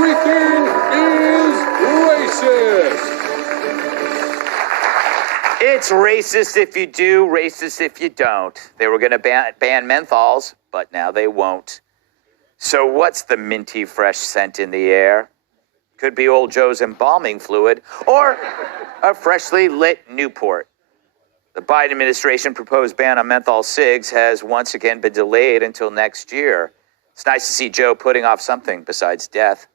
Everything is racist. It's racist if you do, racist if you don't. They were going to ban menthols, but now they won't. So what's the minty fresh scent in the air? Could be old Joe's embalming fluid or a freshly lit Newport. The Biden administration proposed ban on menthol cigs has once again been delayed until next year. It's nice to see Joe putting off something besides death.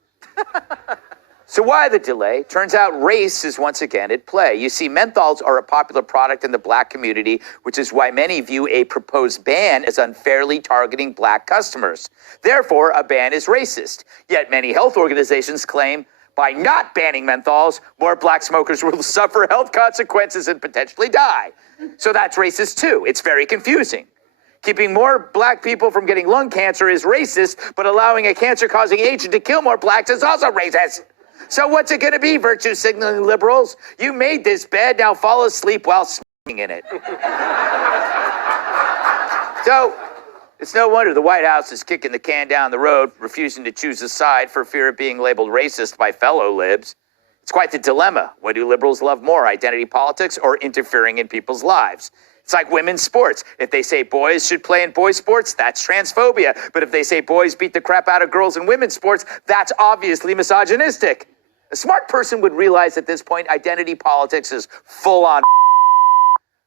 So why the delay? Turns out race is once again at play. You see, menthols are a popular product in the black community, which is why many view a proposed ban as unfairly targeting black customers. Therefore, a ban is racist. Yet many health organizations claim by not banning menthols, more black smokers will suffer health consequences and potentially die. So that's racist too. It's very confusing. Keeping more black people from getting lung cancer is racist, but allowing a cancer-causing agent to kill more blacks is also racist. So what's it going to be, virtue signaling liberals? You made this bed, now fall asleep while smoking in it. So it's no wonder the White House is kicking the can down the road, refusing to choose a side for fear of being labeled racist by fellow libs. It's quite the dilemma. What do liberals love more, identity politics or interfering in people's lives? It's like women's sports. If they say boys should play in boys' sports, that's transphobia. But if they say boys beat the crap out of girls in women's sports, that's obviously misogynistic. A smart person would realize at this point identity politics is full on.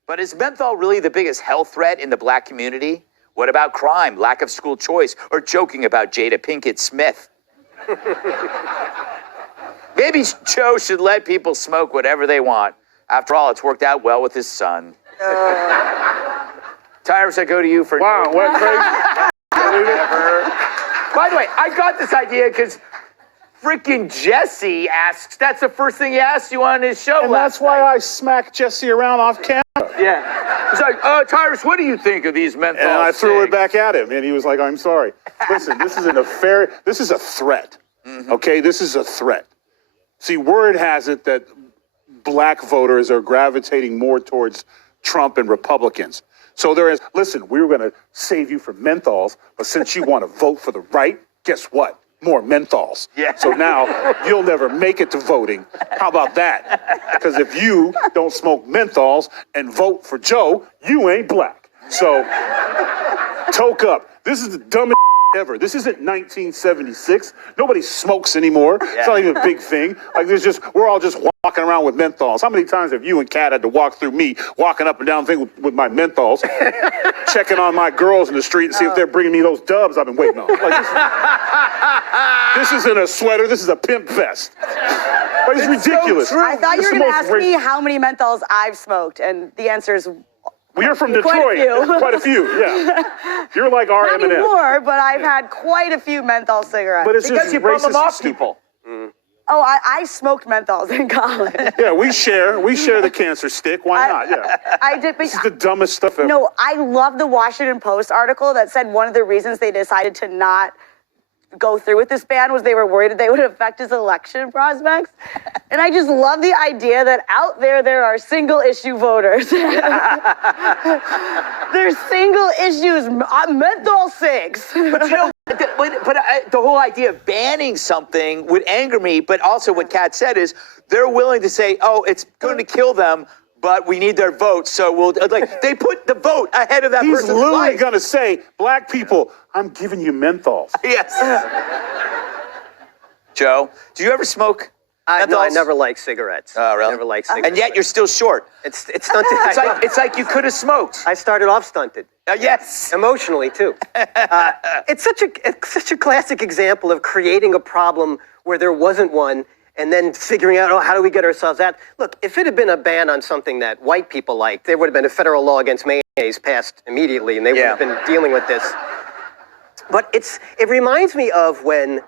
But is menthol really the biggest health threat in the black community? What about crime, lack of school choice, or joking about Jada Pinkett Smith? Maybe Joe should let people smoke whatever they want. After all, it's worked out well with his son. Tyrus, I go to you for... Wow, what crazy? By the way, I got this idea because freaking Jesse asks, that's the first thing he asked you on his show And that's why I smacked Jesse around off camera. Yeah. He's like, Tyrus, what do you think of these menthol And I threw it cigs? back at him, and he was like, I'm sorry. Listen, this is a threat, okay? This is a threat. See, word has it that black voters are gravitating more towards Trump and Republicans. So there is, listen, we were going to save you from menthols, but since you want to vote for the right, guess what? More menthols. Yeah. So now you'll never make it to voting. How about that? Because if you don't smoke menthols and vote for Joe, you ain't black. So toke up. This is the dumbest ever. This isn't 1976. Nobody smokes anymore. It's not even a big thing. Like we're all just walking around with menthols. How many times have you and Kat had to walk through me, walking up and down the thing with my menthols, checking on my girls in the street and see if they're bringing me those dubs I've been waiting on? Like, this isn't a sweater. This is a pimp vest. Like, it's ridiculous. I thought you were It's going to the ask most me how many menthols I've smoked, and the answer is Well, you're from quite Detroit. a few. Quite a few, yeah. You're like our not M&M. anymore, but I've had quite a few menthol cigarettes. But it's Because just you bum them racist off stupid. people. Oh, I smoked menthols in college. Yeah, we share the cancer stick. Why not? Yeah. I did, but This is the dumbest stuff ever. no, I love the Washington Post article that said one of the reasons they decided to not go through with this ban was they were worried that they would affect his election prospects. And I just love the idea that out there are single issue voters. There's single issues, menthol cigs. But you know, the whole idea of banning something would anger me, but also what Kat said is they're willing to say, oh, it's going to kill them, but we need their votes, so we'll, like, they put the vote ahead of that He's person's literally life. going to say, black people, I'm giving you menthols. Yes. Joe, do you ever smoke menthols? No, I never liked cigarettes. Oh, really? I never liked cigarettes. And yet you're still short. It's stunted. It's like you could have smoked. I started off stunted. Yes. Emotionally, too. It's such a classic example of creating a problem where there wasn't one and then figuring out, how do we get ourselves out? Look, if it had been a ban on something that white people liked, there would have been a federal law against mayonnaise passed immediately, and they would have been dealing with this. But it reminds me of when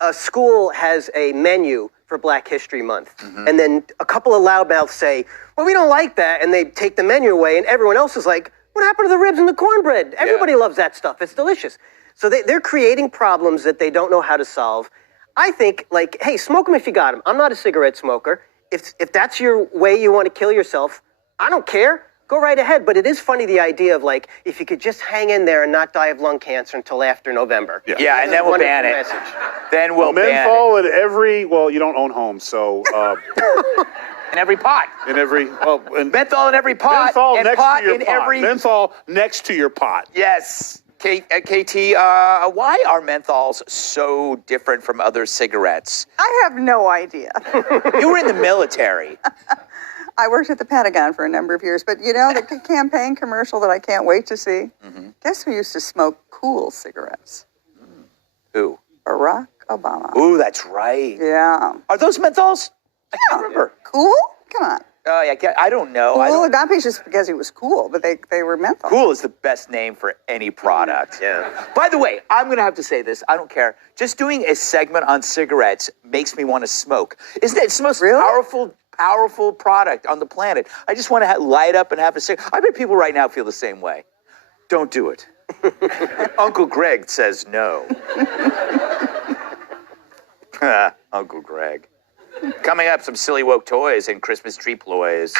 a school has a menu for Black History Month, and then a couple of loudmouths say, well, we don't like that, and they take the menu away, and everyone else is like, what happened to the ribs and the cornbread? Everybody loves that stuff. It's delicious. So they're creating problems that they don't know how to solve. I think, like, hey, smoke them if you got them. I'm not a cigarette smoker. If that's your way you want to kill yourself, I don't care. go right ahead. But it is funny, the idea of like, if you could just hang in there and not die of lung cancer until after November. Yeah, and then we'll ban it. Message. Then we'll ban it. Menthol in every, well, you don't own homes, so In every pot. in every, well, and Menthol in every pot. menthol and next pot to your in pot. every. Menthol next to your pot. Yes. KT, why are menthols so different from other cigarettes? I have no idea. You were in the military. I worked at the Pentagon for a number of years, but you know the campaign commercial that I can't wait to see? Guess who used to smoke cool cigarettes? Who? Barack Obama. Ooh, that's right. Yeah. Are those menthols? I can't remember. Cool? Come on. Oh, yeah, I don't know. Cool, not just because he was cool, but they were menthol. Cool is the best name for any product. Yeah. By the way, I'm going to have to say this. I don't care. Just doing a segment on cigarettes makes me want to smoke. Isn't it? It's the most powerful product on the planet. I just want to light up and have a cigarette. I bet people right now feel the same way. Don't do it. Uncle Greg says no. Uncle Greg. Coming up, some silly woke toys and Christmas tree ploys.